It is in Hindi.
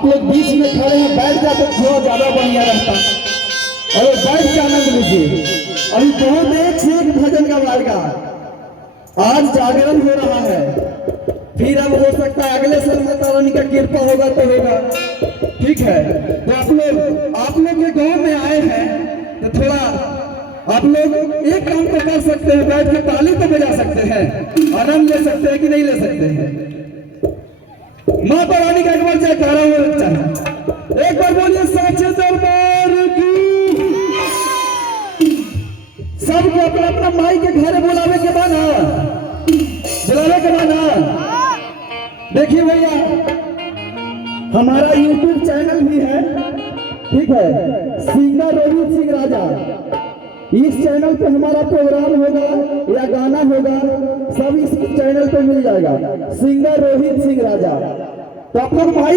आप लोग बीच में खड़े हैं, बैठ जाते थोड़ा ज्यादा बढ़िया रहता। अरे बैठ के आनंद लीजिए। अभी बहुत एक से एक भजन का गाएगा। आज जागरण हो रहा है, फिर अब हो सकता है अगले साल माता रानी का कृपा होगा तो होगा। ठीक है, तो आप लोग के गांव में आए हैं तो थोड़ा आप लोग एक काम तो कर सकते हैं, बैठ के ताली तो बजा सकते हैं, आनंद ले सकते हैं कि नहीं ले सकते हैं। माता रानी का एक बार जयकारा हो लगता है, एक बार बोलिए साचे दरबार की। सबको अपना अपना माई के घर बुलावे के बाद बुलावे के बाद देखिए भैया, हमारा YouTube चैनल भी है, ठीक है, सिंगर रोहित सिंह राजा। इस चैनल पे हमारा प्रोग्राम होगा या गाना होगा, सब इस चैनल पे मिल जाएगा, सिंगर रोहित सिंह राजा। तो आप लोग भाई